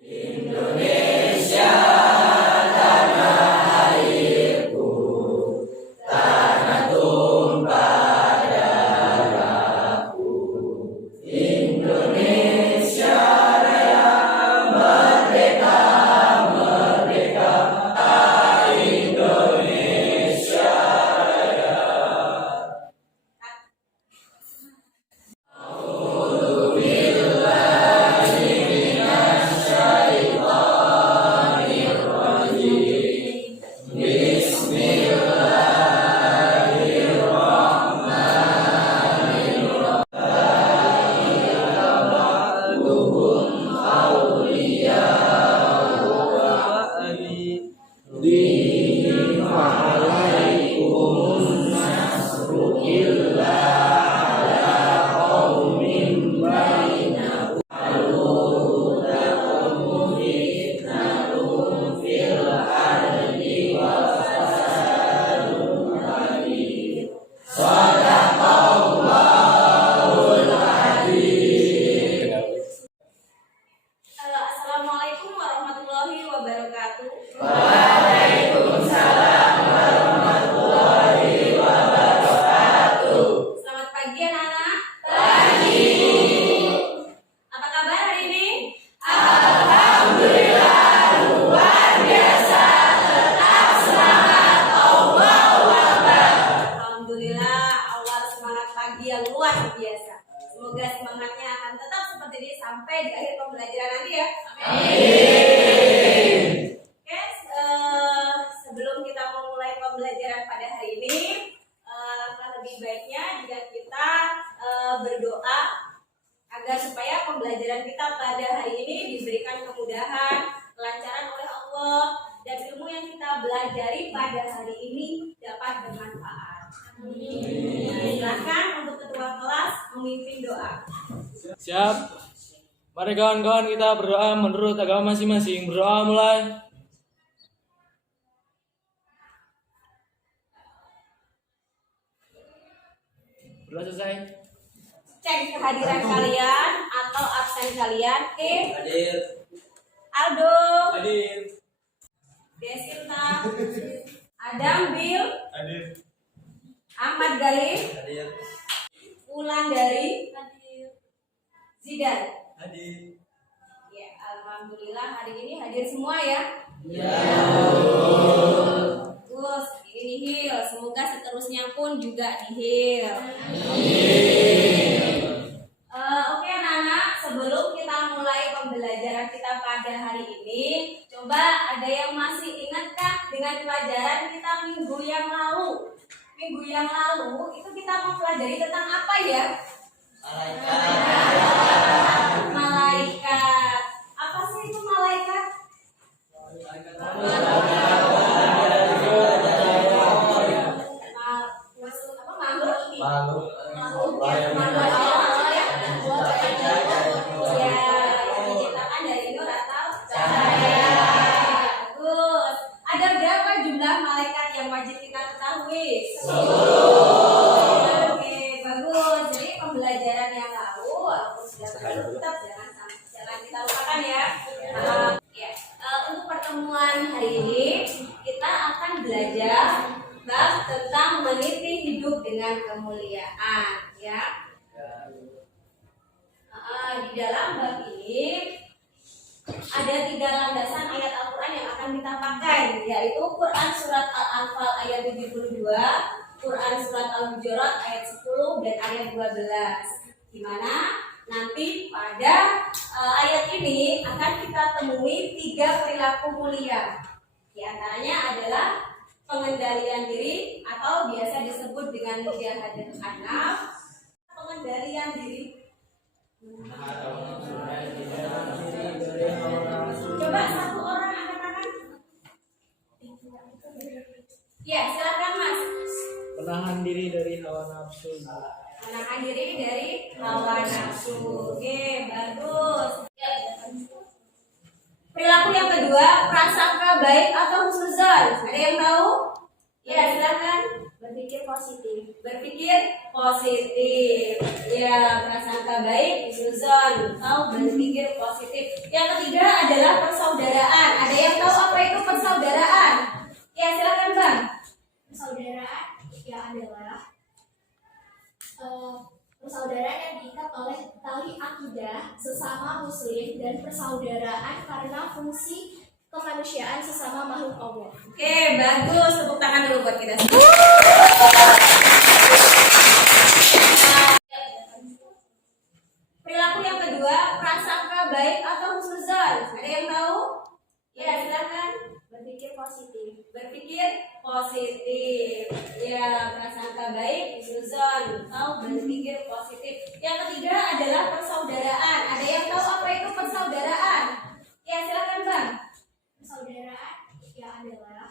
Indonesia tanah airku, tanah tumpah darahku. Indonesia Raya, merdeka, merdeka. Indonesia Raya. Assalamualaikum warahmatullahi wabarakatuh. Waalaikumsalam warahmatullahi wabarakatuh. Selamat pagi anak-anak. Pagi. Apa kabar hari ini? Alhamdulillah luar biasa. Tetap semangat. Allahu Akbar. Alhamdulillah awal semangat pagi yang luar biasa. Semoga semangatnya akan tetap seperti ini sampai di akhir pembelajaran nanti ya. Amin. Oke, sebelum kita memulai pembelajaran pada hari ini, langkah lebih baiknya jika kita berdoa agar supaya pembelajaran kita pada hari ini diberikan kemudahan, kelancaran oleh Allah, dan ilmu yang kita belajari pada hari ini dapat bermanfaat. Silakan untuk ketua kelas memimpin doa. Siap. Mari kawan-kawan kita berdoa menurut agama masing-masing. Berdoa mulai. Berdoa selesai. Cek kehadiran kalian atau absen kalian. Hadir. Aldo, Hadir. Desinta, Adam, Bill, Hadir. Ahmad Galih, Hadir. Wulandari, Zidan. Hadir. Ya, alhamdulillah hari ini hadir semua ya. Terus ini nihil, semoga seterusnya pun juga nihil. Oke anak-anak, sebelum kita mulai pembelajaran kita pada hari ini, coba ada yang masih ingatkah dengan pelajaran kita minggu yang lalu? Minggu yang lalu itu kita mempelajari tentang apa ya? Malaikat. Apa sih itu malaikat? Makhluk Allah ya. Ya, yang diciptakan dari nur atau cahaya. Bagus. Ada berapa jumlah malaikat yang wajib kita ketahui? 10. Oke, bagus. Jadi pembelajaran yang lalu walaupun sudah tetap jangan kita lupakan ya. Untuk pertemuan hari ini kita akan belajar bab tentang meniti hidup dengan kemuliaan ya. Di dalam bab ini ada 3 landasan ayat Al-Quran yang akan kita pakai, yaitu Quran Surat Al-Anfal ayat 72, Quran Surat Al-Hujurat ayat 10 dan ayat 12. Dimana nanti pada ayat ini akan kita temui 3 perilaku mulia. Di antaranya adalah pengendalian diri atau biasa disebut dengan mujahadah an-nafs. Pengendalian diri. Coba satu orang angkat tangan. Ya, silakan Mas. Menahan diri dari hawa nafsu. Menahan diri dari hawa nafsu. Oke, bagus. Perilaku yang kedua, prasangka baik atau husnuzon. Ada yang tahu? Ya, silakan berpikir positif. Berpikir positif. Ya, prasangka baik, husnuzon atau berpikir positif. Yang ketiga adalah persaudaraan. Ada yang tahu apa itu persaudaraan? Ya, silakan Bang. Persaudaraan ya adalah persaudaraan yang diikat oleh tali akidah sesama muslim dan persaudaraan karena fungsi kemanusiaan sesama makhluk Allah. Oke, bagus. Tepuk tangan dulu buat kita semua. Perilaku yang kedua, prasangka baik atau husnuzon. Ada yang tahu? Ya, silakan. Berpikir positif. Berpikir positif. Ya, prasangka baik, husnuzon atau berpikir positif. Yang ketiga adalah persaudaraan. Ada yang tahu apa itu persaudaraan? Ya, silakan Bang. Persaudaraan ya adalah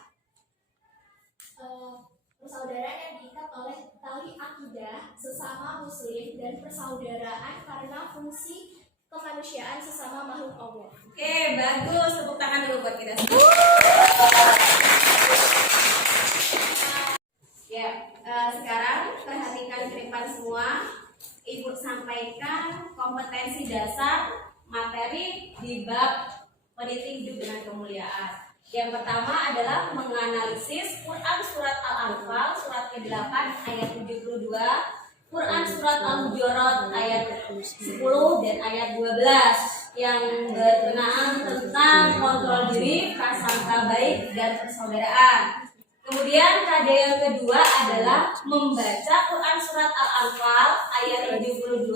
persaudaraan yang diikat oleh tali akidah sesama muslim dan persaudaraan karena fungsi kemanusiaan sesama makhluk Allah. Oke, bagus. Tepuk tangan dulu buat kita semua. Ya, sekarang perhatikan ke depan semua. Ibu sampaikan kompetensi dasar materi di bab pendidik hidup dengan kemuliaan. Yang pertama adalah menganalisis Quran surat Al-Anfal surat ke-8 ayat 72, Quran surat Al-Hujurat ayat 10 dan ayat 12 yang berkenaan tentang kontrol diri, prasangka baik dan persaudaraan. Kemudian KD yang kedua adalah membaca Quran surat Al-Anfal ayat 72,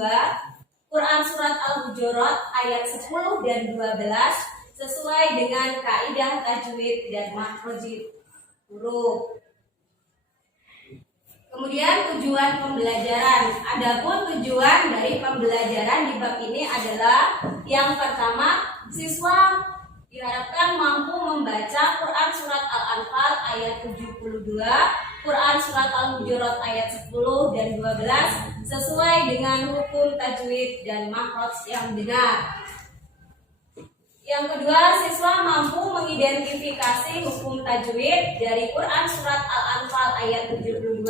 Quran surat Al-Hujurat ayat 10 dan 12 sesuai dengan kaidah tajwid dan makhraj huruf. Kemudian tujuan pembelajaran. Adapun tujuan dari pembelajaran di bab ini adalah yang pertama, siswa diharapkan mampu membaca Quran surat Al-Anfal ayat 72, Quran surat Al-Hujurat ayat 10 dan 12 sesuai dengan hukum tajwid dan makhraj yang benar. Yang kedua, siswa mampu mengidentifikasi hukum tajwid dari Quran surat Al-Anfal ayat 72,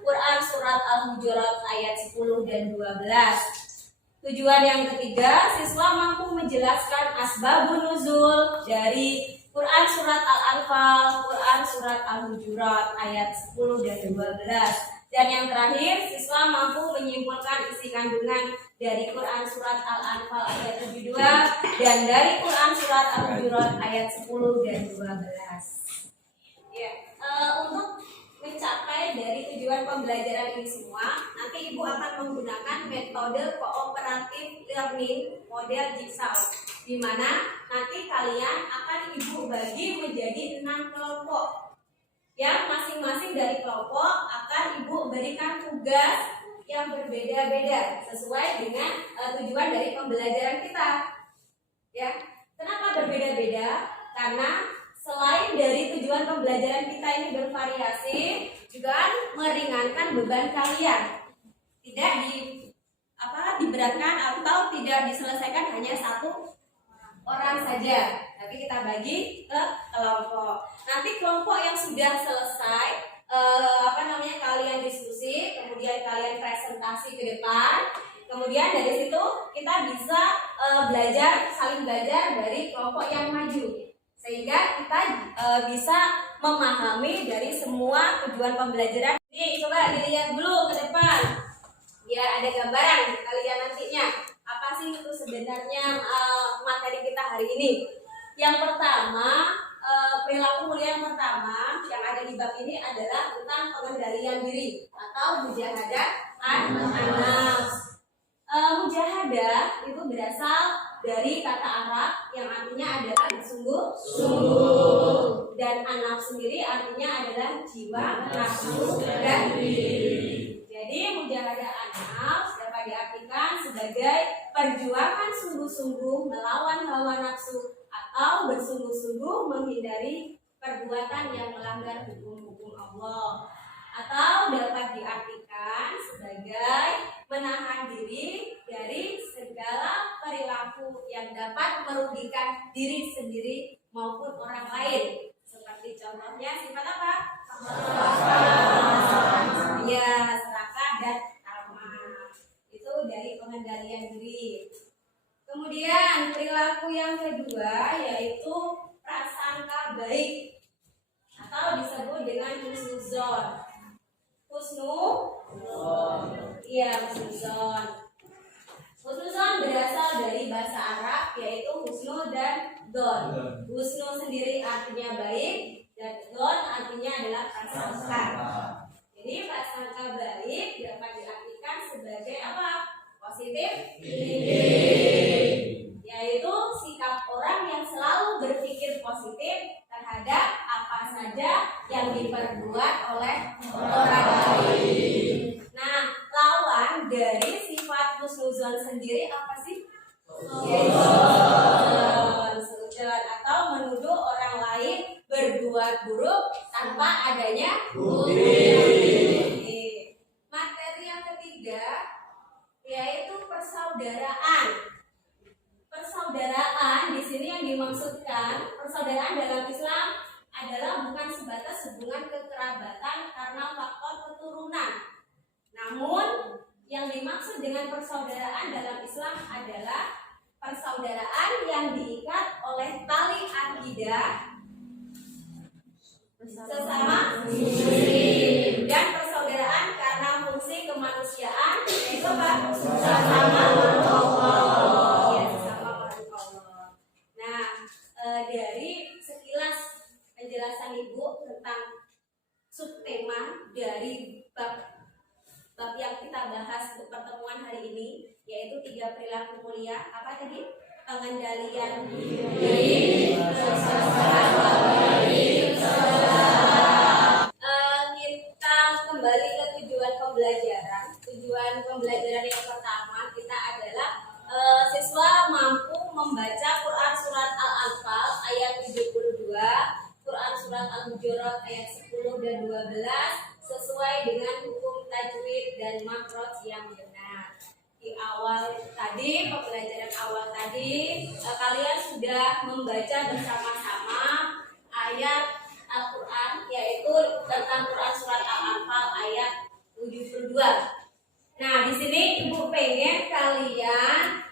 Quran surat Al-Hujurat ayat 10 dan 12. Tujuan yang ketiga, siswa mampu menjelaskan asbabun nuzul dari Quran surat Al-Anfal, Quran surat Al-Hujurat ayat 10 dan 12. Dan yang terakhir, siswa mampu menyimpulkan isi kandungan dari Quran surat Al-Anfal ayat 72 dan dari Quran surat Al-Hujurat ayat 10 dan 12. Ya, untuk mencapai dari tujuan pembelajaran ini semua, nanti Ibu akan menggunakan metode cooperative learning model Jigsaw, di mana nanti kalian akan Ibu bagi menjadi 6 kelompok. Yang masing-masing dari kelompok akan Ibu berikan tugas yang berbeda-beda sesuai dengan tujuan dari pembelajaran kita. Ya, kenapa berbeda-beda? Karena selain dari tujuan pembelajaran kita ini bervariasi, juga meringankan beban kalian. Tidak diberatkan atau tidak diselesaikan hanya satu orang saja. Tapi kita bagi ke kelompok. Nanti kelompok yang sudah selesai kalian diskusi, kemudian kalian presentasi ke depan. Kemudian dari situ kita bisa saling belajar dari kelompok yang maju. Sehingga kita bisa memahami dari semua tujuan pembelajaran. Nih, coba dilihat dulu ke depan. Biar ada gambaran kalian nantinya. Apa sih itu sebenarnya materi kita hari ini? Yang pertama, perilaku mulia yang pertama yang ada di bab ini adalah tentang pengendalian diri atau mujahadah an-nafs. Mujahadah itu berasal dari kata Arab yang artinya adalah bersungguh-sungguh, dan an-nafs sendiri artinya adalah jiwa, nafsu, dan diri. Jadi mujahadah an-nafs dapat diartikan sebagai perjuangan sungguh-sungguh melawan hawa nafsu atau bersungguh-sungguh menghindari perbuatan yang melanggar hukum-hukum Allah, atau dapat diartikan sebagai menahan diri dari segala perilaku yang dapat merugikan diri sendiri maupun orang lain. Seperti contohnya sifat apa? pengendalian diri. Kemudian perilaku yang kedua yaitu prasangka baik atau disebut dengan husnuzon. Husnuzon. Husnuzon berasal dari bahasa Arab yaitu husnu dan don. Husnu sendiri artinya baik dan don artinya adalah prasangka. Jadi prasangka baik dapat diartikan sebagai apa? Positif thinking, yaitu sikap orang yang selalu berpikir positif terhadap apa saja yang diperbuat oleh orang lain. Nah, lawan dari sifat husnuzon sendiri apa sih? Suudzon atau menuduh orang lain berbuat buruk tanpa adanya bukti. Materi yang ketiga yaitu persaudaraan. Persaudaraan di sini yang dimaksudkan, persaudaraan dalam Islam adalah bukan sebatas hubungan kekerabatan karena faktor keturunan. Namun yang dimaksud dengan persaudaraan dalam Islam adalah persaudaraan yang diikat oleh tali akidah sesama muslim dan persaudaraan karena fungsi kemanusiaan yaitu apa? Sesama makhluk Allah. Ya, sesama makhluk Allah. Nah, dari sekilas penjelasan Ibu tentang subtema dari bab yang kita bahas untuk pertemuan hari ini yaitu 3 perilaku mulia. Apa tadi? Pengendalian diri, kita kembali ke tujuan pembelajaran. Tujuan pembelajaran yang pertama kita adalah siswa mampu membaca Quran surat Al-Anfal ayat 72, Quran surat Al-Hujurat ayat 10 dan 12 sesuai dengan hukum tajwid dan makhraj yang benar. Di awal tadi, pembelajaran awal tadi, kalian sudah membaca bersama-sama ayat Al-Quran, yaitu tentang Quran surat Al-Anfal ayat 72. Nah, di sini Ibu pengen kalian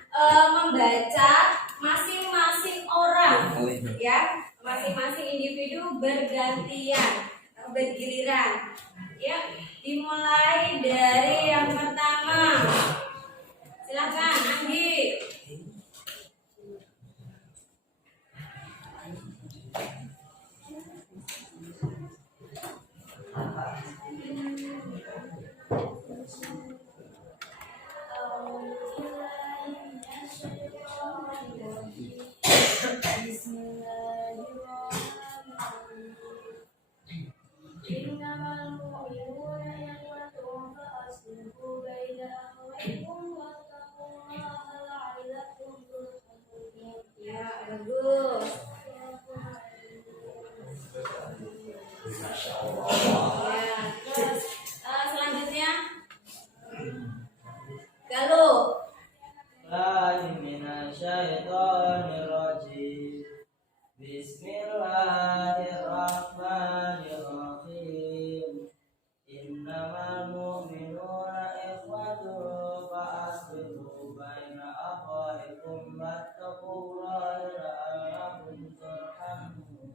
membaca masing-masing orang, ya, masing-masing individu bergantian, bergiliran. Ya, dimulai dari yang pertama. Silakan, Andi. Ya, bagus. Ya, terus selanjutnya Galuh. Bismillahirrahmanirrahim. Innamal mu'minuna ikhwatun fa'aslihu baina akhawaykum wattaqullaha la'allakum turhamun.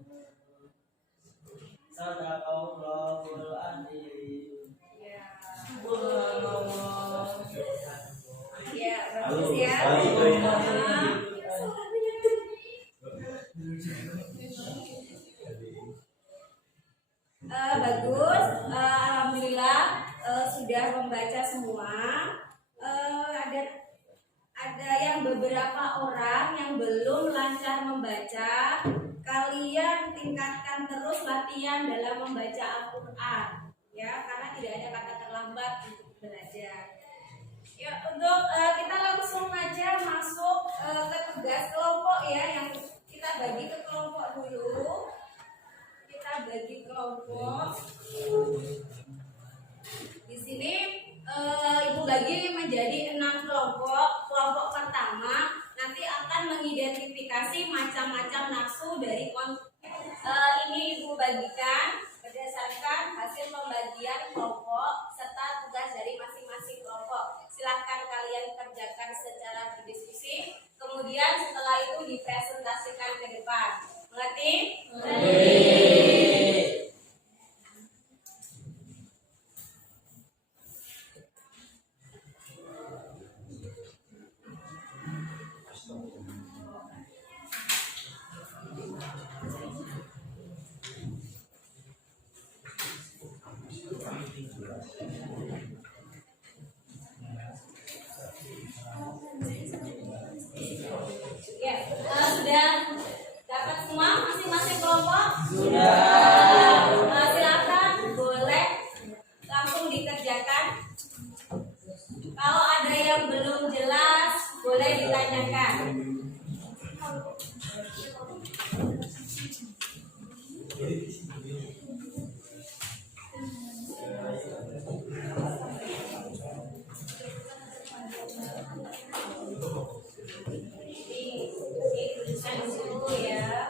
Sadaqallahul adzim. Subhanallah. Ya, bagus ya. Bagus, alhamdulillah sudah membaca semua. Ada yang beberapa orang yang belum lancar membaca. Kalian tingkatkan terus latihan dalam membaca Al-Quran, ya, karena tidak ada kata terlambat untuk belajar. Ya, untuk kita langsung aja masuk ke tugas kelompok ya, yang kita bagi ke kelompok dulu. Kita bagi kelompok. Di sini Ibu bagi menjadi 6 kelompok. Kelompok pertama nanti akan mengidentifikasi macam-macam nafsu dari ini Ibu bagikan berdasarkan hasil pembagian kelompok serta tugas dari masing-masing kelompok. Silakan kalian kerjakan Kemudian setelah itu dipresentasikan ke depan. Mengerti? Ya, sudah dapat semua masing-masing kelompok? Sudah. Silakan boleh langsung dikerjakan. Kalau ada yang belum jelas, boleh ditanyakan. Tuliskan dulu ya.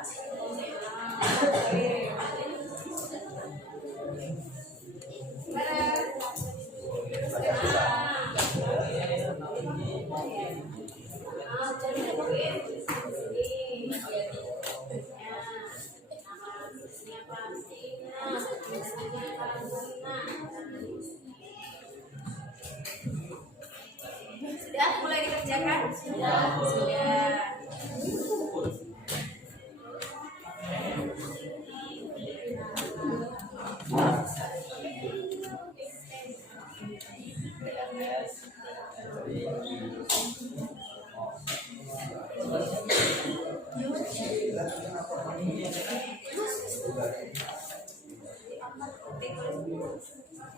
Sudah mulai dikerjakan? Sudah.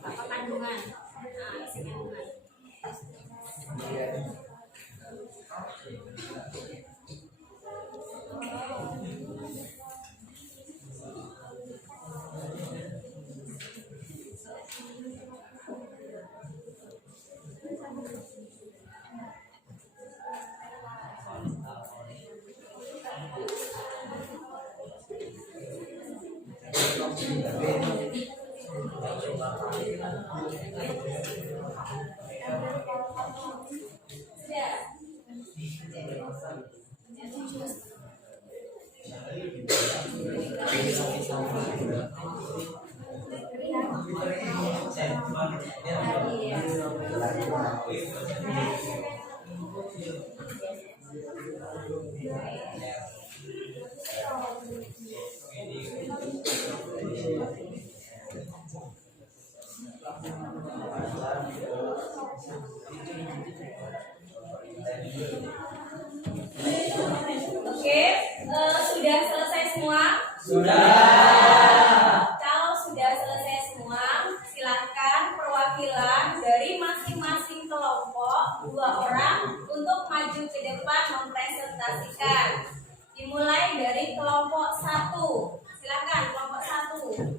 Apa kandungan? Isi kandungan. Oke, sudah selesai semua? Sudah. Kalau sudah selesai semua, silakan perwakilan dari masing-masing kelompok 2 orang untuk maju ke depan mempresentasikan. Dimulai dari kelompok 1. Silakan kelompok 1.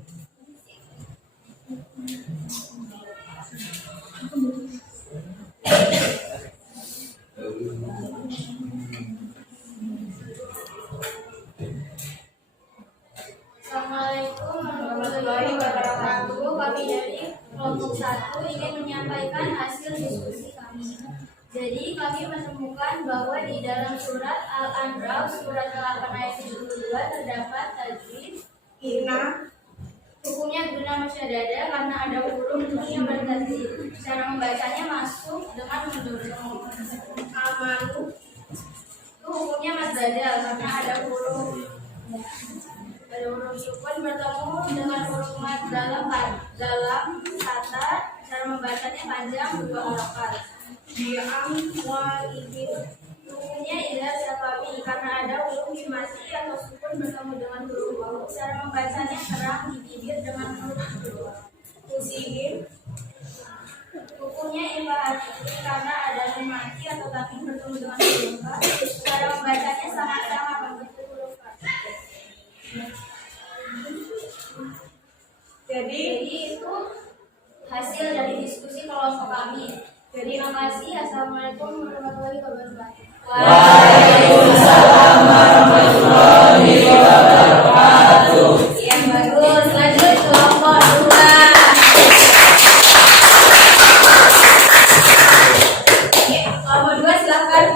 Assalamualaikum warahmatullahi wabarakatuh. Kami dari kelompok 1 ingin menyampaikan hasil diskusi kami. Jadi kami menemukan bahwa di dalam surat Al-An'am surat 8 ayat 72 terdapat tajwid inna. Hukumnya guna musyaddada karena ada huruf yang bertajwid. Cara membacanya masuk dengan mendorong. Amalu itu hukumnya masdadal karena ada huruf sukun bertemu dengan huruf mad dalam kata. Cara membacanya panjang 2 harakat. Bi'am walidin hukumnya idza syafami karena ada huruf mati atau sukun bertemu dengan huruf waw. Cara membacanya terang di bibir dengan huruf usihim. Hukumnya ibahati karena ada mati atau tanwin bertemu dengan huruf ka. Cara membacanya sama-sama membentuk huruf ka. Jadi itu hasil dari diskusi kelompok kami. Jadi makasih. Assalamualaikum warahmatullahi wabarakatuh. Waalaikumsalam warahmatullahi wabarakatuh. Yang bagus. Lanjut kelompok 2. Kelompok 2 silakan.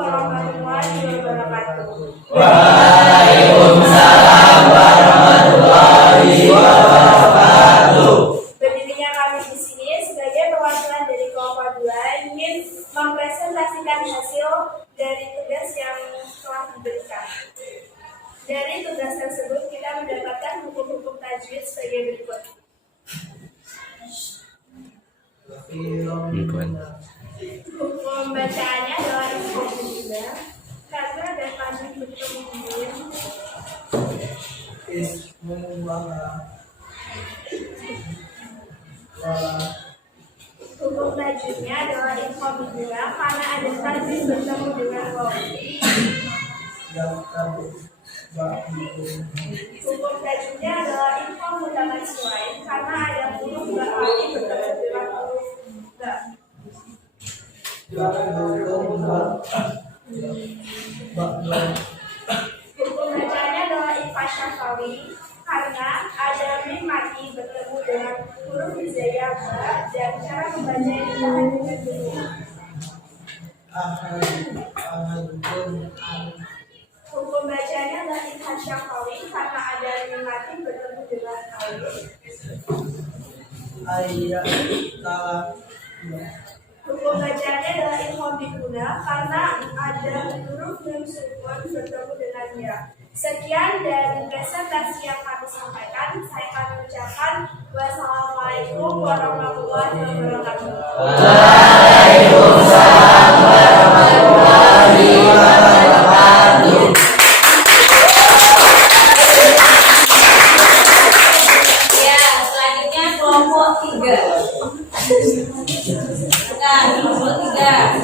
warahmatullahi wabarakatuh. Waalaikumsalam warahmatullahi wabarakatuh. Berdirinya kami di sini sebagai perwakilan dari kelompok 2 ingin mempresentasikan hasil dari tugas yang telah diberikan. Dari tugas tersebut kita mendapatkan hukum-hukum tajwid sebagai berikut. Hukum bacaannya adalah hukum juga karena ada tajwid berkemudian. Hukum tajwidnya adalah infobidura karena ada tajwid bertemu dengan waw. Hukum tajwidnya adalah info mutamatsilain karena ada huruf berarti bertemu dengan huruf ba. Hukum bacaannya adalah info syafawi karena ada mim mati bertemu dengan huruf hijaiyah ba dan cara membacanya ditahan dengan dulu. Hukum bacanya adalah info syafawi karena ada mim mati bertemu dengan alif. Hukum bacanya adalah info biguna karena ada huruf nun sukun bertemu dengan ya. Sekian dari presentasi yang kami sampaikan. Saya akan mengucapkan wassalamualaikum warahmatullahi wabarakatuh. Waalaikumsalam warahmatullahi wabarakatuh. Ya, selanjutnya kelompok 3. Nah, kelompok 3.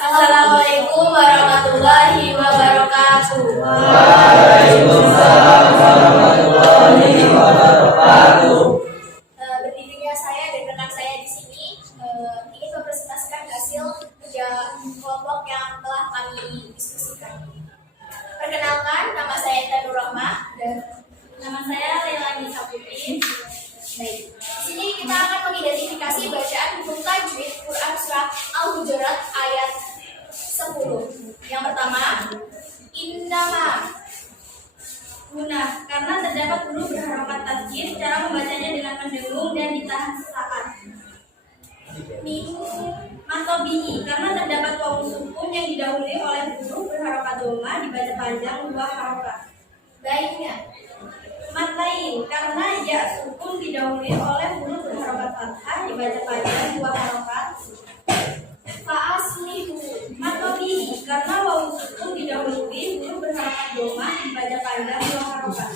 Assalamualaikum warahmatullahi wabarakatuh. Waalaikumsalam warahmatullahi wabarakatuh. Berdirinya saya dan rekan saya di sini ingin mempresentasikan hasil kerja kelompok yang telah kami diskusikan. Perkenalkan, nama saya Intan Nur Rahmah dan nama saya Leilani Saputri. Baik, di sini kita akan mengidentifikasi bacaan hukum tajwid Quran Surah Al-Hujurat ayat 10. Yang pertama, innama guna karena terdapat huruf berharokat tasjid, cara membacanya dengan mendengung dan ditahan sesaat. Mim matobihi karena terdapat wawu sukun yang didahului oleh huruf berharokat doma dibaca panjang 2 harokat. Baiknya mat lain karena ya sukun didahului oleh huruf berharokat fathah dibaca panjang 2 harokat. Fa aslihu matobihi karena wawu sukun didahului huruf berharokat doma dibaca panjang 2 harokat.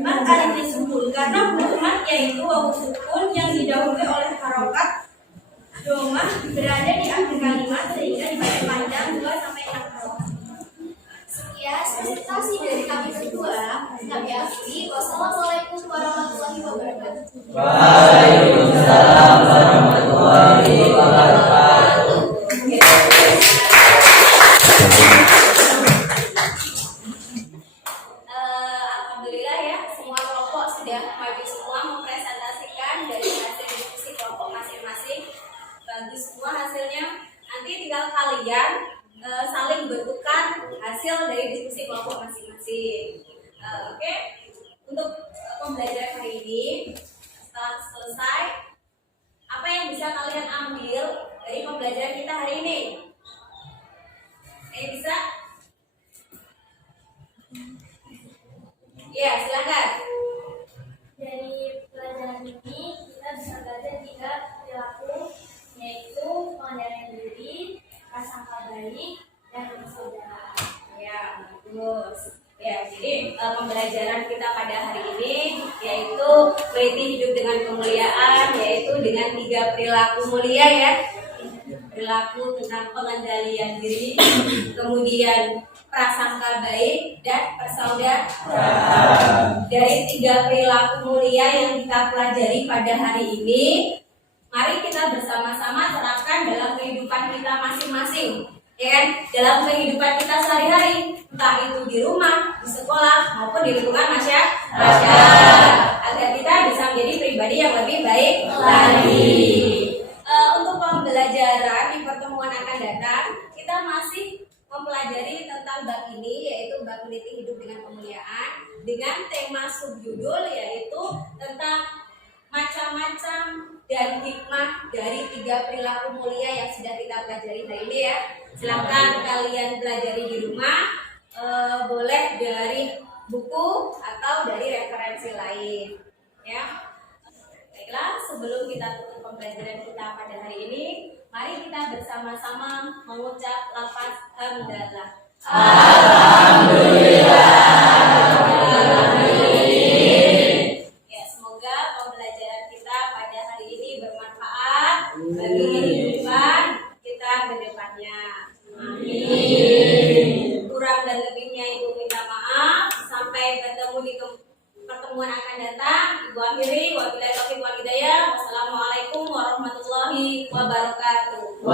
Mat alif sukun karena huruf mat yaitu wawu sukun yang didahului oleh harokat doma berada di akhir kalimat sehingga dibaca panjang 2 sampai 6 harokat. Sekian presentasi dari kami berdua. Kami akhiri. Wassalamualaikum warahmatullahi wabarakatuh. Waalaikumsalam warahmatullahi wabarakatuh. Alhamdulillah ya, semua kelompok sudah maju semua mempresentasikan dari hasil diskusi kelompok masing-masing. Bagus semua hasilnya. Nanti tinggal kalian saling bertukar hasil dari diskusi kelompok masing-masing. Oke. Untuk pembelajaran hari ini setelah selesai, apa yang bisa kalian ambil dari pembelajaran kita hari ini? Bisa? Ya, silakan. Dari pelajaran ini kita bisa belajar 3 perilaku, yaitu pengendalian diri, prasangka baik, dan persaudaraan. Ya, bagus. Ya, jadi pembelajaran kita pada hari ini yaitu meniti hidup dengan kemuliaan, yaitu dengan 3 perilaku mulia ya. Perilaku tentang pengendalian diri, kemudian prasangka baik dan persaudaraan. Dari 3 perilaku mulia yang kita pelajari pada hari ini, Mari kita bersama-sama terapkan dalam kehidupan kita masing-masing, ya kan? Dalam kehidupan kita sehari-hari, entah itu di rumah, di sekolah, maupun di lingkungan masyarakat, agar kita bisa menjadi pribadi yang lebih baik lagi. Untuk pembelajaran di pertemuan akan datang, kita masih mempelajari tentang bab ini, yaitu bab meniti hidup dengan kemuliaan, dengan tema subjudul yaitu tentang macam-macam dan hikmah dari 3 perilaku mulia yang sudah kita pelajari hari ini ya. Silakan kalian pelajari di rumah, boleh dari buku atau dari referensi lain ya. Baiklah, sebelum kita tutup pembelajaran kita pada hari ini, mari kita bersama-sama mengucap lafaz hamdalah. Ya, semoga pembelajaran kita pada hari ini bermanfaat bagi kehidupan kita ke depannya. Amin. Kurang dan lebihnya Ibu minta maaf. Sampai bertemu di pertemuan akan datang. Ibu akhiri, wabillahi taufiq wal hidayah. Wassalamualaikum warahmatullahi wabarakatuh.